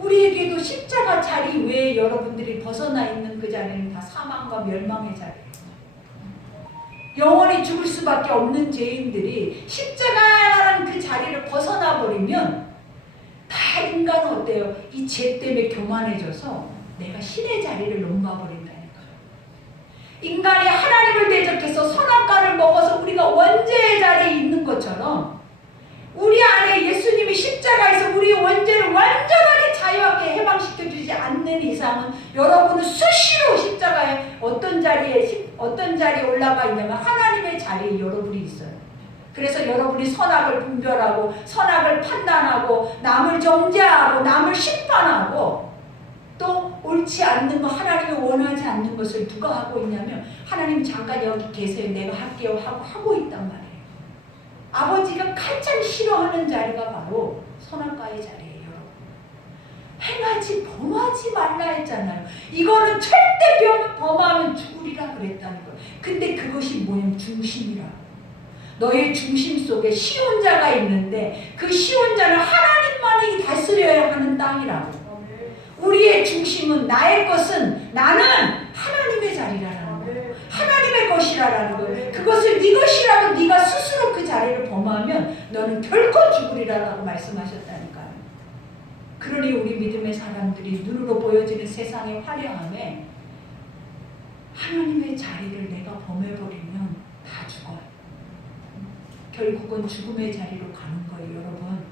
우리에게도 십자가 자리 외에 여러분들이 벗어나 있는 그 자리는 다 사망과 멸망의 자리예요. 영원히 죽을 수밖에 없는 죄인들이 십자가라는 그 자리를 벗어나 버리면 다 인간은 어때요? 이 죄 때문에 교만해져서 내가 신의 자리를 넘봐 버린다니까. 인간이 하나님을 대적해서 선악과를 먹어서 우리가 원죄의 자리에 있는 것처럼 우리 안에 예수님이 십자가에서 우리 원죄를 완전하게 자유하게 해방시켜주지 않는 이상은 여러분은 수시로 십자가에 어떤 자리에 올라가 있냐면 하나님의 자리에 여러분이 있어요. 그래서 여러분이 선악을 분별하고 선악을 판단하고 남을 정죄하고 남을 심판하고 또 옳지 않는 거 하나님이 원하지 않는 것을 누가 하고 있냐면 하나님 잠깐 여기 계세요. 내가 할게요 하고 있단 말이에요. 아버지가 가장 싫어하는 자리가 바로 선악과의 자리예요. 행하지 범하지 말라 했잖아요. 이거는 절대 범하면 죽으리라 그랬다는 거예요. 근데 그것이 뭐냐면 중심이라고. 너의 중심 속에 시혼자가 있는데 그 시혼자는 하나님만이 다스려야 하는 땅이라고. 우리의 중심은 나의 것은 나는 하나님의 자리라는 거예요. 하나님의 것이라는 거예요. 그것을 네 것이라고 네가 스스로 그 자리를 범하면 너는 결코 죽으리라고 말씀하셨다니까요. 그러니 우리 믿음의 사람들이 눈으로 보여지는 세상의 화려함에 하나님의 자리를 내가 범해버리면 다 죽어요. 결국은 죽음의 자리로 가는 거예요, 여러분.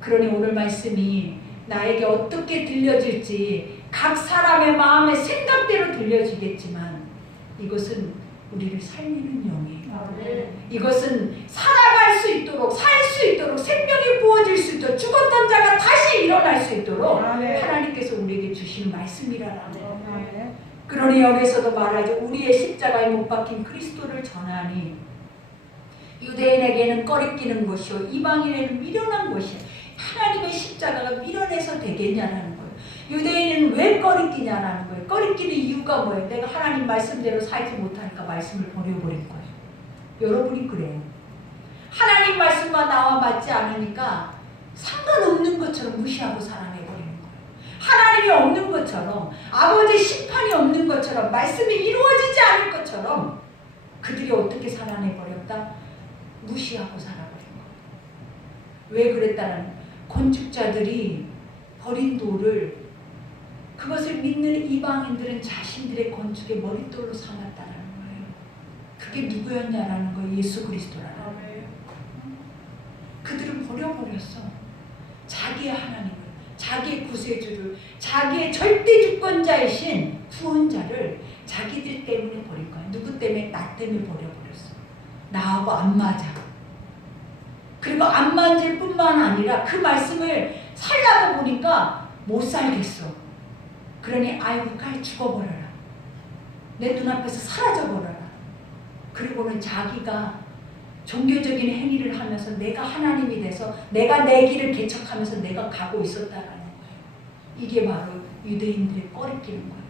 그러니 오늘 말씀이 나에게 어떻게 들려질지 각 사람의 마음의 생각대로 들려지겠지만 이것은 우리를 살리는 영이에요. 이것은 살아갈 수 있도록 살 수 있도록 생명이 부어질 수 있도록 죽었던 자가 다시 일어날 수 있도록 하나님께서 우리에게 주신 말씀이라는 거예요. 그러니 여기서도 말하죠. 우리의 십자가에 못 박힌 그리스도를 전하니 유대인에게는 꺼리끼는 것이요 이방인에게는 미련한 것이요. 하나님의 십자가가 미련해서 되겠냐라는 거예요. 유대인은 왜 꺼리끼냐라는 거예요. 꺼리끼는 이유가 뭐예요? 내가 하나님 말씀대로 살지 못하니까 말씀을 버려버린 거예요. 여러분이 그래요. 하나님 말씀과 나와 맞지 않으니까 상관없는 것처럼 무시하고 살아내버리는 거예요. 하나님이 없는 것처럼 아버지의 심판이 없는 것처럼 말씀이 이루어지지 않을 것처럼 그들이 어떻게 살아내버렸다? 무시하고 살아버린 거예요. 왜 그랬다는 건축자들이 버린 돌을 그것을 믿는 이방인들은 자신들의 건축의 머릿돌로 삼았다는 거예요. 그게 누구였냐라는 거예요. 예수 그리스도라는 거예요. 그들은 버려버렸어. 자기의 하나님을, 자기의 구세주를, 자기의 절대 주권자이신 구원자를 자기들 때문에 버린 거야. 누구 때문에? 나 때문에 버려버렸어. 나하고 안 맞아. 그리고 안 맞을 뿐만 아니라 그 말씀을 살라고 보니까 못 살겠어. 그러니 아이고 빨리 죽어버려라. 내 눈앞에서 사라져버려라. 그리고는 자기가 종교적인 행위를 하면서 내가 하나님이 돼서 내가 내 길을 개척하면서 내가 가고 있었다라는 거예요. 이게 바로 유대인들의 꺼리끼는 거예요.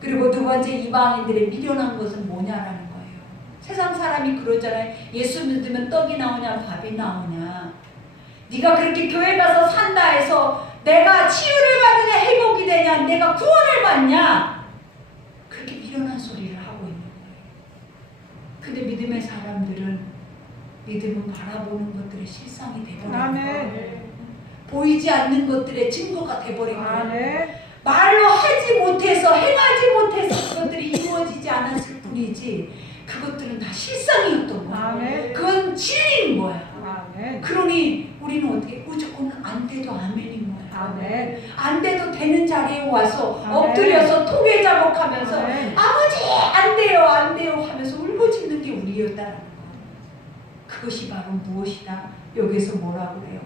그리고 두 번째 이방인들의 미련한 것은 뭐냐라는 거예요. 세상 사람이 그러잖아요. 예수 믿으면 떡이 나오냐 밥이 나오냐. 네가 그렇게 교회 가서 산다 해서 내가 치유를 받으냐 회복이 되냐 내가 구원을 받냐 그렇게 미련한 소리를 하고 있는 거예요. 근데 믿음의 사람들은 믿음은 바라보는 것들의 실상이 되버린 거예요. 보이지 않는 것들의 증거가 되버린 거예요. 말로 하지 못해서 행하지 못해서 그것들이 이루어지지 않았을 뿐이지 그것들은 다 실상이었던 거예요. 그건 진리인 거야. 그러니 우리는 어떻게 무조건 안 돼도 아멘인 거야. 안 돼도 되는 자리에 와서 엎드려서 토괴자복하면서 아버지 안 돼요 안 돼요 하면서 울부짖는 게 우리였다는 거예요. 그것이 바로 무엇이다? 여기서 뭐라고 그래요?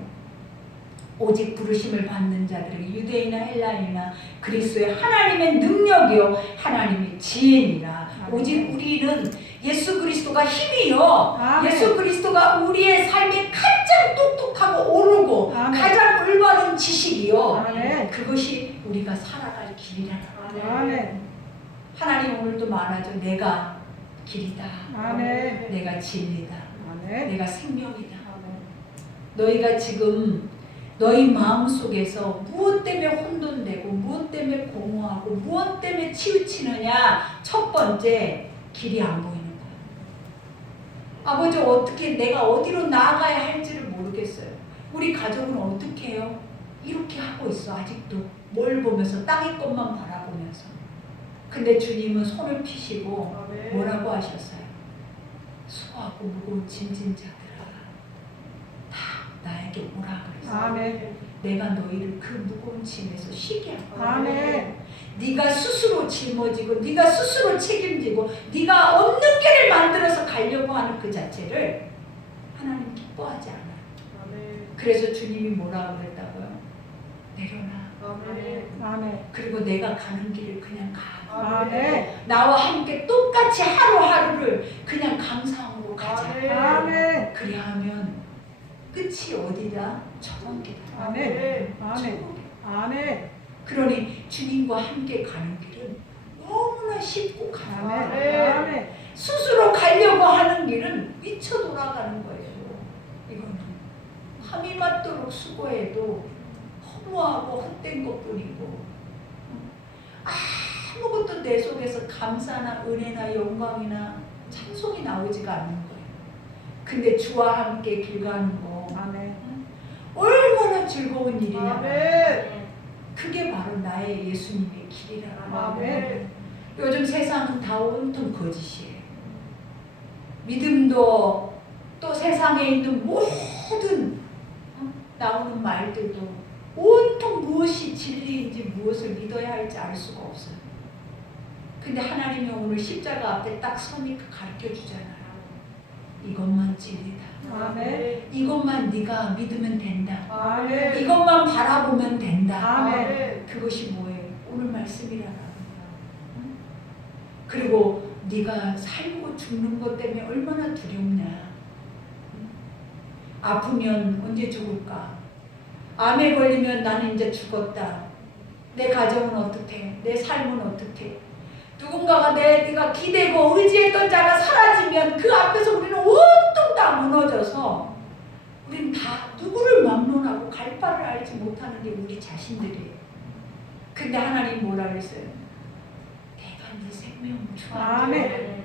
오직 부르심을 받는 자들에게 유대인이나 헬라인이나 그리스도의 하나님의 능력이요 하나님의 지혜니라. 오직 우리는 예수 그리스도가 힘이요 예수 그리스도가 우리의 삶에 가장 똑똑하고 옳고 가장 올바른 지식이요 그것이 우리가 살아갈 길이라는 거예요. 하나님 오늘도 말하죠. 내가 길이다. 내가 진리다. 내가 생명이다. 너희가 지금 너희 마음속에서 무엇 때문에 혼돈되고 무엇 때문에 공허하고 무엇 때문에 치우치느냐. 첫 번째 길이 안 보이는 거예요. 아버지 어떻게 내가 어디로 나아가야 할지를 모르겠어요. 우리 가족은 어떻게 해요? 이렇게 하고 있어. 아직도 뭘 보면서 땅의 것만 바라보면서 근데 주님은 손을 피시고 아멘. 뭐라고 하셨어요? 수고하고 무거운 짐진 자들아 다 나에게 오라 그랬어요. 아멘. 내가 너희를 그 무거운 짐에서 쉬게 할 거야. 아멘. 네가 스스로 짊어지고 네가 스스로 책임지고 네가 없는 길을 만들어서 가려고 하는 그 자체를 하나님 기뻐하지 않아요. 아멘. 그래서 주님이 뭐라고 그랬다고요? 내려놔. 아멘. 아멘. 그리고 내가 가는 길을 그냥 가. 아멘. 나와 함께 똑같이 하루하루를 그냥 감사함으로 가자. 아멘. 그래야 하면 끝이 어디다? 천국이다. 아멘. 아멘. 천국이다. 아멘. 그러니 주님과 함께 가는 길은 너무나 쉽고 가능해요. 아멘. 아멘. 스스로 가려고 하는 길은 미쳐 돌아가는 거예요. 이거는 함이 맞도록 수고해도 허무하고 헛된 것뿐이고 아무것도 내 속에서 감사나 은혜나 영광이나 찬송이 나오지가 않는 거예요. 근데 주와 함께 길 가는 거 아멘. 얼마나 즐거운 일이냐. 아멘. 그게 바로 나의 예수님의 길이라는 거예요. 아멘. 요즘 세상은 다 온통 거짓이에요. 믿음도 또 세상에 있는 모든 나오는 말들도 온통 무엇이 진리인지 무엇을 믿어야 할지 알 수가 없어요. 근데 하나님이 오늘 십자가 앞에 딱 서니까 가르쳐 주잖아요. 이것만 진리다. 아멘. 이것만 네가 믿으면 된다. 아멘. 이것만 바라보면 된다. 아멘. 그것이 뭐예요? 오늘 말씀이라는 거야. 그리고 네가 살고 죽는 것 때문에 얼마나 두렵냐. 아프면 언제 죽을까? 암에 걸리면 나는 이제 죽었다. 내 가정은 어떻게? 내 삶은 어떻게? 누군가가 네가 기대고 의지했던 자가 사라지면 그 앞에서 우리는 온통 다 무너져서 우리는 다 누구를 막론하고 갈 바를 알지 못하는 게 우리 자신들이에요. 근데 하나님 뭐라 그랬어요? 내가 네 생명을 주관해. 아멘.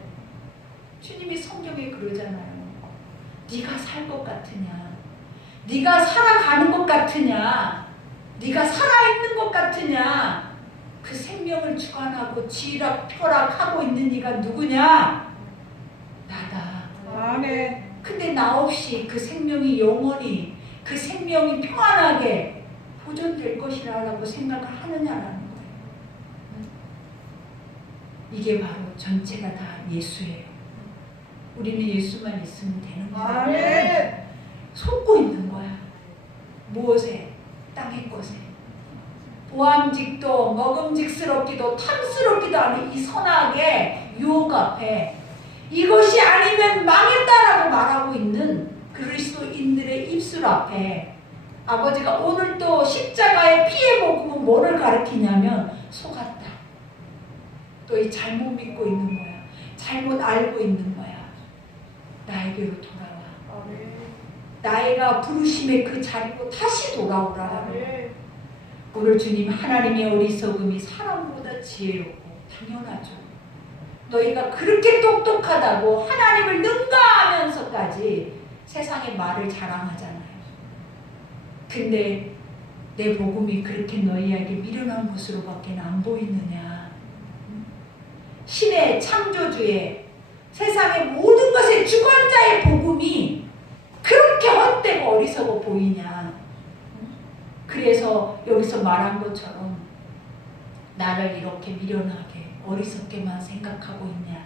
주님이 성경에 그러잖아요. 네가 살 것 같으냐? 네가 살아가는 것 같으냐? 네가 살아있는 것 같으냐? 그 생명을 주관하고 쥐락펴락하고 있는 네가 누구냐? 나다. 아멘. 근데 나 없이 그 생명이 영원히 그 생명이 평안하게 보존될 것이라고 생각을 하느냐라는 거예요. 이게 바로 전체가 다 예수예요. 우리는 예수만 있으면 되는 거예요. 아멘. 속고 있는 거야. 무엇에? 땅의 것에. 보암직도 먹음직스럽기도 탐스럽기도 않은 이 선악의 유혹 앞에 이것이 아니면 망했다라고 말하고 있는 그리스도인들의 입술 앞에 아버지가 오늘 또 십자가의 피의 복음은 뭐를 가리키냐면 속았다. 또 이 잘못 믿고 있는 거야. 잘못 알고 있는 거야. 나에게로 돌아와. 아멘. 나이가 부르심의 그 자리로 다시 돌아오라. 아멘. 오늘 주님 하나님의 어리석음이 사람보다 지혜롭고 당연하죠. 너희가 그렇게 똑똑하다고 하나님을 능가하면서까지 세상의 말을 자랑하잖아요. 근데 내 복음이 그렇게 너희에게 미련한 것으로밖에 안 보이느냐. 신의 창조주의 세상의 모든 것의 주관자의 복음이 그렇게 헛되고 어리석어 보이냐. 그래서 여기서 말한 것처럼 나를 이렇게 미련하게 어리석게만 생각하고 있냐.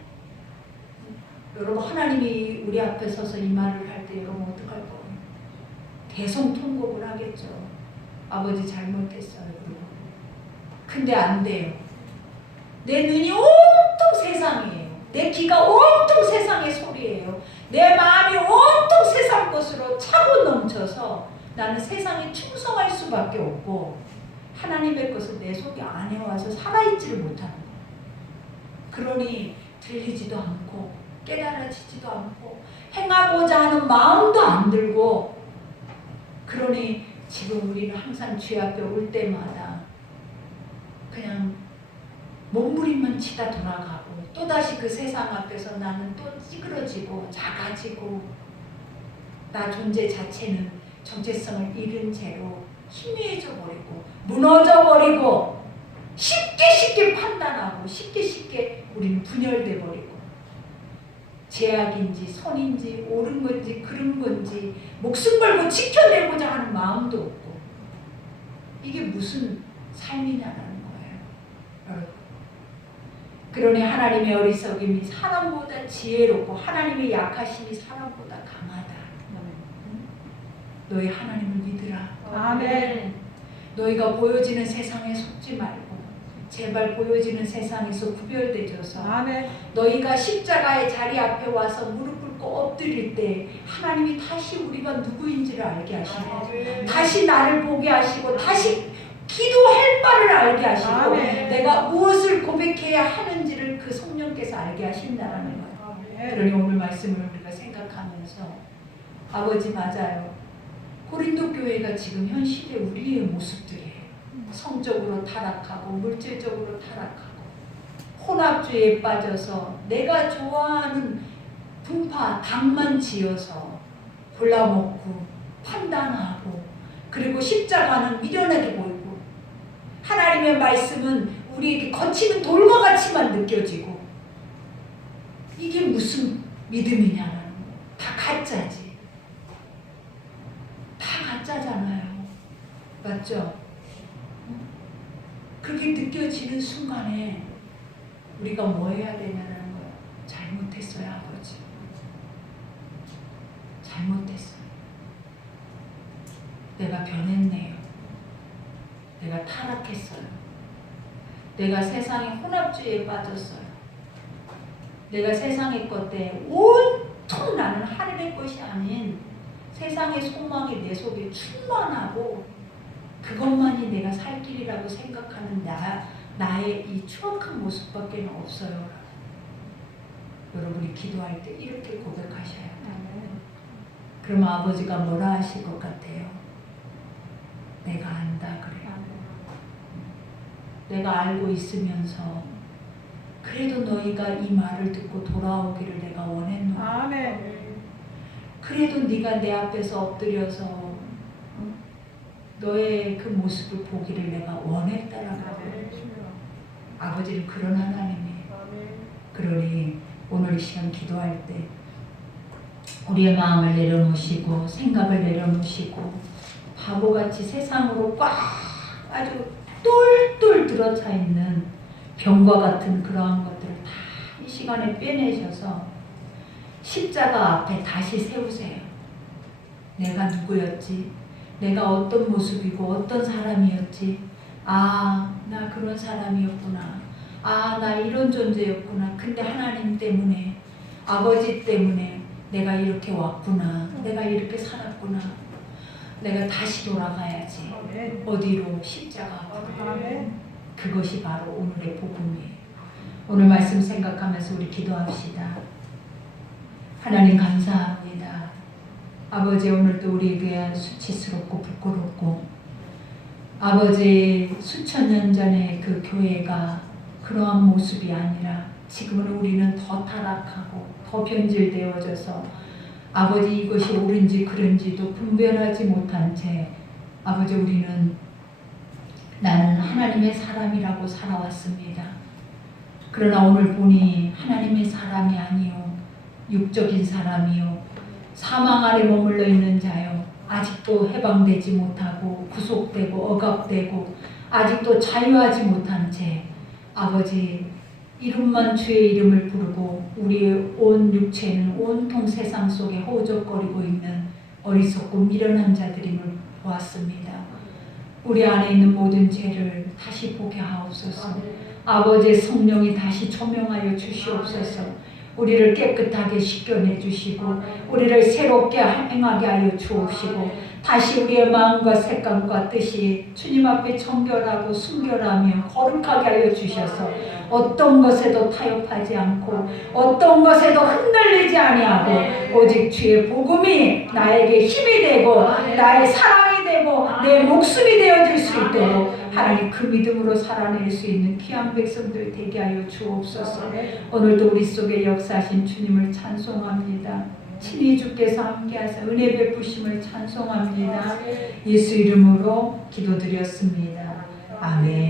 여러분 하나님이 우리 앞에 서서 이 말을 할 때 여러분 어떡할 거예요? 대성통곡을 하겠죠. 아버지 잘못했어요. 근데 안 돼요. 내 눈이 온통 세상이에요. 내 귀가 온통 세상의 소리예요. 내 마음이 온통 세상 것으로 차고 넘쳐서 나는 세상에 충성할 수밖에 없고 하나님의 것을 내 속에 안에 와서 살아있지를 못하는 거예요. 그러니 들리지도 않고 깨달아지지도 않고 행하고자 하는 마음도 안 들고 그러니 지금 우리는 항상 주 앞에 올 때마다 그냥 몸부림만 치다 돌아가고 또다시 그 세상 앞에서 나는 또 찌그러지고 작아지고 나 존재 자체는 정체성을 잃은 채로 희미해져 버리고 무너져 버리고 쉽게 판단 판단하고 쉽게 우리는 분열돼 버리고 제약인지 선인지 옳은 건지 그른 건지 목숨 걸고 지켜내고자 하는 마음도 없고 이게 무슨 삶이냐라는 거예요. 여러분. 그러니 하나님의 어리석임이 사람보다 지혜롭고 하나님의 약하심이 사람보다 강하다. 너희 하나님을 믿으라. 아멘. 너희가 보여지는 세상에 속지 말고 제발 보여지는 세상에서 구별되져서 아멘. 너희가 십자가의 자리 앞에 와서 무릎 꿇고 엎드릴 때 하나님이 다시 우리가 누구인지를 알게 하시고 다시 나를 보게 하시고 다시 기도할 바를 알게 하시고 아멘. 내가 무엇을 고백해야 하는지를 그 성령께서 알게 하신다라는 거예요. 그러니 오늘 말씀을 우리가 생각하면서 아버지 맞아요. 고린도 교회가 지금 현 시대 우리의 모습들이에요. 성적으로 타락하고 물질적으로 타락하고 혼합주의에 빠져서 내가 좋아하는 분파 당만 지어서 골라먹고 판단하고 그리고 십자가는 미련하게 보이고 하나님의 말씀은 우리에게 거치는 돌과 같이만 느껴지고 이게 무슨 믿음이냐는 거. 다 가짜지. 다 가짜잖아요. 맞죠? 그렇게 느껴지는 순간에 우리가 뭐 해야 되냐는 거예요. 잘못했어요, 아버지. 잘못했어요. 내가 변했네요. 내가 타락했어요. 내가 세상의 혼합주의에 빠졌어요. 내가 세상의 것 때문에 온통 나는 하늘의 것이 아닌 세상의 소망이 내 속에 충만하고 그것만이 내가 살 길이라고 생각하는 나의 이 추악한 모습밖에 없어요. 여러분이 기도할 때 이렇게 고백하셔야 돼요. 그럼 아버지가 뭐라 하실 것 같아요? 내가 안다 그래요. 내가 알고 있으면서 그래도 너희가 이 말을 듣고 돌아오기를 내가 원했노. 아멘. 그래도 네가 내 앞에서 엎드려서 너의 그 모습을 보기를 내가 원했다라고. 아버지는 그런 하나님이에요. 그러니 오늘 이 시간 기도할 때 우리의 마음을 내려놓으시고 생각을 내려놓으시고 바보같이 세상으로 꽉 아주 똘똘 들어차 있는 병과 같은 그러한 것들을 다 이 시간에 빼내셔서 십자가 앞에 다시 세우세요. 내가 누구였지? 내가 어떤 모습이고 어떤 사람이었지? 아, 나 그런 사람이었구나. 아, 나 이런 존재였구나. 근데 하나님 때문에, 아버지 때문에 내가 이렇게 왔구나. 내가 이렇게 살았구나. 내가 다시 돌아가야지. 어디로? 십자가 앞으로. 아멘. 그것이 바로 오늘의 복음이에요. 오늘 말씀 생각하면서 우리 기도합시다. 하나님 감사합니다. 아버지 오늘도 우리에게 수치스럽고 부끄럽고 아버지 수천 년 전에 그 교회가 그러한 모습이 아니라 지금은 우리는 더 타락하고 더 변질되어져서 아버지 이것이 옳은지 그른지도 분별하지 못한 채 아버지 우리는 나는 하나님의 사람이라고 살아왔습니다. 그러나 오늘 보니 하나님의 사람이 아니요 육적인 사람이요 사망 아래 머물러 있는 자요 아직도 해방되지 못하고 구속되고 억압되고 아직도 자유하지 못한 채 아버지 이름만 주의 이름을 부르고 우리의 온 육체는 온통 세상 속에 허우적거리고 있는 어리석고 미련한 자들임을 보았습니다. 우리 안에 있는 모든 죄를 다시 보게 하옵소서. 아버지의 성령이 다시 조명하여 주시옵소서. 우리를 깨끗하게 씻겨내 주시고 우리를 새롭게 행하게 하여 주옵시고 다시 우리의 마음과 색감과 뜻이 주님 앞에 정결하고 순결하며 거룩하게 하여 주셔서 어떤 것에도 타협하지 않고 어떤 것에도 흔들리지 아니하고 오직 주의 복음이 나에게 힘이 되고 나의 사랑이 되고 내 목숨이 되어질 수 있도록 하나님 그 믿음으로 살아낼 수 있는 귀한 백성들 되게 하여 주옵소서. 오늘도 우리 속에 역사하신 주님을 찬송합니다. 친히 주께서 함께하사 은혜 베푸심을 찬송합니다. 예수 이름으로 기도드렸습니다. 아멘.